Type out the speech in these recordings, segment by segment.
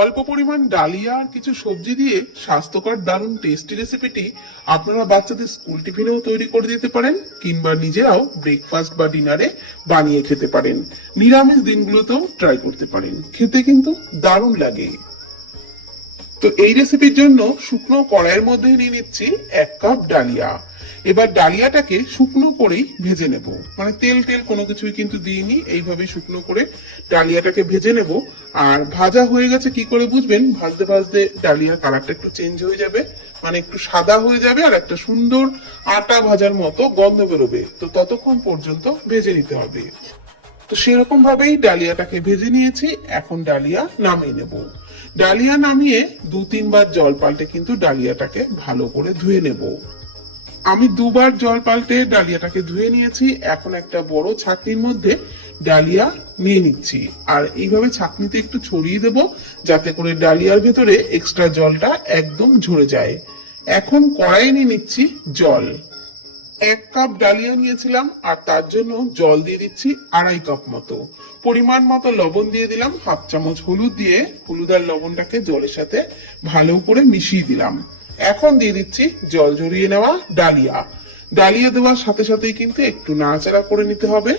অল্প পরিমাণ ডালিয়া আর কিছু সবজি দিয়ে স্বাস্থ্যকর দারুণ টেস্টি রেসিপিটি আপনারা বাচ্চাদের স্কুল টিফিনেও তৈরি করে দিতে পারেন কিংবা নিজেরাও ব্রেকফাস্ট বা ডিনারে বানিয়ে খেতে পারেন। নিরামিষ দিনগুলোতেও ট্রাই করতে পারেন। খেতে কিন্তু দারুণ লাগে। তো এই রেসিপির জন্য শুকনো কড়াইয়ের মধ্যে নিয়ে নিচ্ছি এক কাপ ডালিয়া। এবার ডালিয়াটাকে শুকনো করেই ভেজে নেব। মানে তেল তেল কোনো কিছুই কিন্তু দিইনি এইভাবে শুকনো করে ডালিয়াটাকে ভেজে নেব। আর ভাজা হয়ে গেছে কি করে বুঝবেন? ভাজতে ভাজতে ডালিয়ার কালারটা একটু চেঞ্জ হয়ে যাবে। মানে একটু সাদা হয়ে যাবে আর একটা সুন্দর আটা ভাজার মতো গন্ধ বেরোবে। তো ততক্ষণ পর্যন্ত ভেজে নিতে হবে। তো সেরকম ভাবেই ডালিয়াটাকে ভেজে নিয়েছি। এখন ডালিয়া নামিয়ে নেব। ডালিয়া নামিয়ে দু তিনবার জল পাল্টে কিন্তু ডালিয়াটাকে ভালো করে ধুয়ে নেব। আমি দুবার জল পাল্টে ডালিয়াটাকে ধুয়ে নিয়েছি, এখন একটা বড় ছাকনির মধ্যে ডালিয়া নিয়ে নিচ্ছি। আর এইভাবে ছাকনিতে একটু ছড়িয়ে দেব, যাতে করে ডালিয়ার ভেতরে এক্সট্রা জলটা একদম ঝরে যায়। এখন কড়াই নিয়ে নিচ্ছি জল। এক কাপ ডালিয়া নিয়েছিলাম, আর তার জন্য জল দিয়ে দিচ্ছি আড়াই কাপ মতো। পরিমাণ মতো লবণ দিয়ে দিলাম, হাফ চামচ হলুদ দিয়ে হলুদ আর লবণটাকে জলের সাথে ভালো করে মিশিয়ে দিলাম। এখন দিয়ে দিচ্ছি জল ঝরিয়ে নেওয়া ডালিয়া। ডালিয়া দেওয়ার সাথে সাথেই কিন্তু একটু নাড়াচাড়া করে নিতে হবে।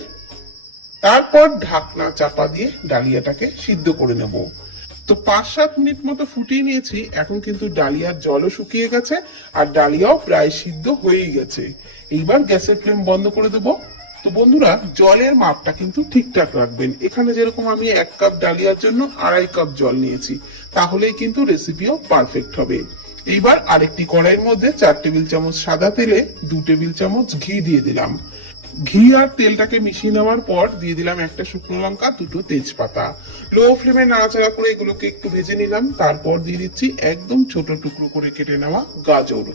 তারপর ঢাকনা চাপা দিয়ে ডালিয়াটাকে সিদ্ধ করে নেব। তো পাঁচ সাত মিনিট মতো ফুটিয়ে নিয়েছি, এখন কিন্তু ডালিয়ার জলও শুকিয়ে গেছে আর ডালিয়াও প্রায় সিদ্ধ হয়েই গেছে। এইবার গ্যাসের ফ্লেম বন্ধ করে দেবো। তো বন্ধুরা, জলের মাপটা কিন্তু ঠিকঠাক রাখবেন। এখানে যেরকম আমি এক কাপ ডালিয়ার জন্য আড়াই কাপ জল নিয়েছি, তাহলেই কিন্তু রেসিপিও পারফেক্ট হবে। এইবার আরেকটি কড়াইয়ের মধ্যে চার টেবিল চামচ সাদা তেলে দু টেবিল চামচ ঘি দিয়ে দিলাম। ঘি আর তেলটাকে মিশিয়ে নেওয়ার পর দিয়ে দিলাম একটা শুকনো লঙ্কা, দুটো তেজপাতা। লো ফ্লেমে নাড়াচাড়া করে এগুলোকে একটু ভেজে নিলাম। তারপর দিয়ে দিচ্ছি একদম ছোট টুকরো করে কেটে নেওয়া গাজর।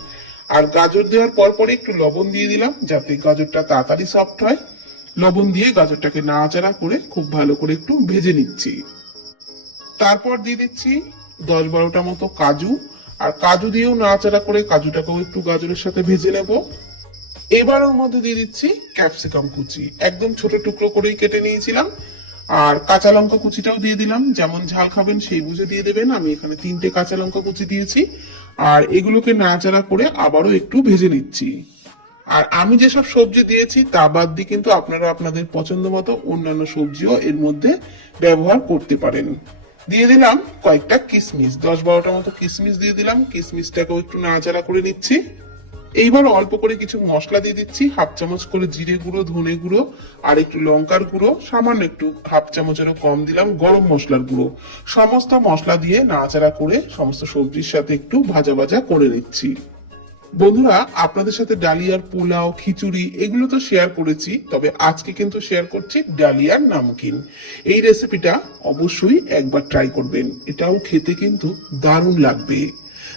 আর গাজর দেওয়ার পর পরে একটু লবণ দিয়ে দিলাম, যাতে গাজরটা তাড়াতাড়ি সফট হয়। লবণ দিয়ে গাজরটাকে নাড়াচাড়া করে খুব ভালো করে একটু ভেজে নিচ্ছি। তারপর দিয়ে দিচ্ছি দশ বারোটা মতো কাজু। আর কাজু দিয়েও নাড়াচাড়া করে কাজুটাকেও একটু গাজরের সাথে ভেজে নেব। এবার ওর মধ্যে দিয়ে দিচ্ছি ক্যাপসিকাম কুচি। একদম ছোট টুকরো করেই কেটে নিয়েছিলাম। আর কাঁচা লঙ্কা কুচিটাও দিয়ে দিলাম। যেমন ঝাল খাবেন সেই বুঝে দিয়ে দেবেন। আমি এখানে তিনটে কাঁচা লঙ্কা কুচি দিয়েছি। আর এগুলোকে নাড়াচাড়া করে আবারও একটু ভেজে নিচ্ছি। আর আমি যেসব সবজি দিয়েছি তা বাদ দিয়ে কিন্তু আপনারা আপনাদের পছন্দ মতো অন্যান্য সবজিও এর মধ্যে ব্যবহার করতে পারেন। দিয়ে দিলাম কয়েকটা কিসমিস, দশ বারোটা মতো কিসমিস দিয়ে দিলাম কিশমিশটাকেও একটু নাড়াচাড়া করে নিচ্ছি। এইবার অল্প করে কিছু মশলা দিয়ে দিচ্ছি, হাফ চামচ করে জিরে গুঁড়ো, ধনে গুঁড়ো আর একটু লঙ্কার গুঁড়ো, সামান্য একটু হাফ চামচেরও কম দিলাম গরম মশলার গুঁড়ো। সমস্ত মশলা দিয়ে নাড়াচাড়া করে সমস্ত সবজির সাথে একটু ভাজা ভাজা করে নিচ্ছি। বন্ধুরা, আপনাদের সাথে ডালিয়ার পোলাও, খিচুড়ি এগুলো তো শেয়ার করেছি, তবে আজকে কিন্তু শেয়ার করছি ডালিয়ার নামকিন। এই রেসিপিটা অবশ্যই একবার ট্রাই করবেন, এটাও খেতে কিন্তু দারুণ লাগবে।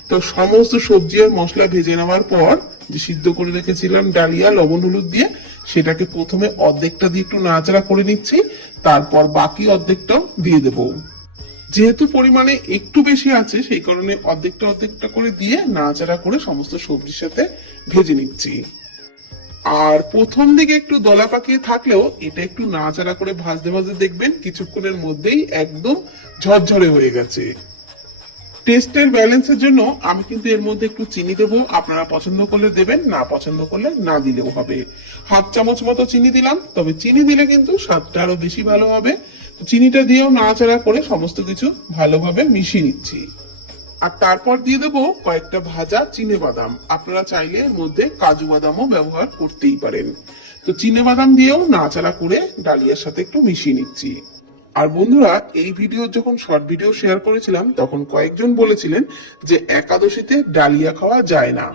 তো সমস্ত সবজি আর মশলা ভেজে নেওয়ার পর যে সিদ্ধ করে রেখেছিলাম ডালিয়া, লবণ, হলুদ দিয়ে, সেটাকে প্রথমে অর্ধেকটা দিয়ে একটু নাড়াচাড়া করে নিচ্ছি, তারপর বাকি অর্ধেকটাও দিয়ে দেবো। যেহেতু পরিমাণে একটু বেশি আছে, সেই কারণে অর্ধেকটা অর্ধেকটা করে দিয়ে নাড়াচাড়া করে সমস্ত সবজির সাথে ভেজে নিচ্ছি। আর প্রথম দিকে একটু দলা পাকিয়ে থাকলেও এটা একটু নাড়াচাড়া করে ভাজতে ভাজতে দেখবেন কিছুক্ষণের মধ্যেই একদম ঝরঝরে হয়ে গেছে। টেস্টের ব্যালেন্সের জন্য আমি কিন্তু এর মধ্যে একটু চিনি দেবো। আপনারা পছন্দ করলে দেবেন, না পছন্দ করলে না দিলেও হবে। হাফ চামচ মতো চিনি দিলাম, তবে চিনি দিলে কিন্তু স্বাদটা আরও বেশি ভালো হবে। চিনিটা দিয়েও নাড়াচাড়া করে সমস্ত কিছু ভালোভাবে মিশিয়ে নিচ্ছি। আর তারপর দিয়ে দেবো কয়েকটা ভাজা চিনে বাদাম। আপনারা চাইলে এর মধ্যে কাজু বাদামও ব্যবহার করতেই পারেন। তো চিনে বাদাম দিয়েও নাড়াচাড়া করে ডালিয়ার সাথে একটু মিশিয়ে নিচ্ছি। আর বন্ধুরা, এই ভিডিও যখন শর্ট ভিডিও শেয়ার করেছিলাম, তখন কয়েকজন বলেছিলেন যে একাদশীতে ডালিয়া খাওয়া যায় না।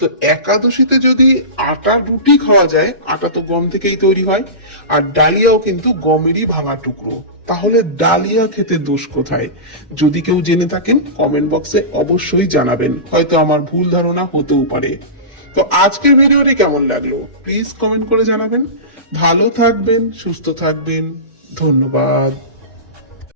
তো একাদশীতে যদি আটা রুটি খাওয়া যায়, আটা তো গম থেকেই তৈরি হয়, আর ডালিয়াও কিন্তু গমেরই ভাঙা টুকরো। তাহলে ডালিয়া খেতে দোষ কোথায়? যদি কেউ জেনে থাকেন কমেন্ট বক্সে অবশ্যই জানাবেন। হয়তো আমার ভুল ধারণা হতেও পারে। তো আজকের ভিডিওটি কেমন লাগল? প্লিজ কমেন্ট করে জানাবেন। ভালো থাকবেন, সুস্থ থাকবেন। ধন্যবাদ।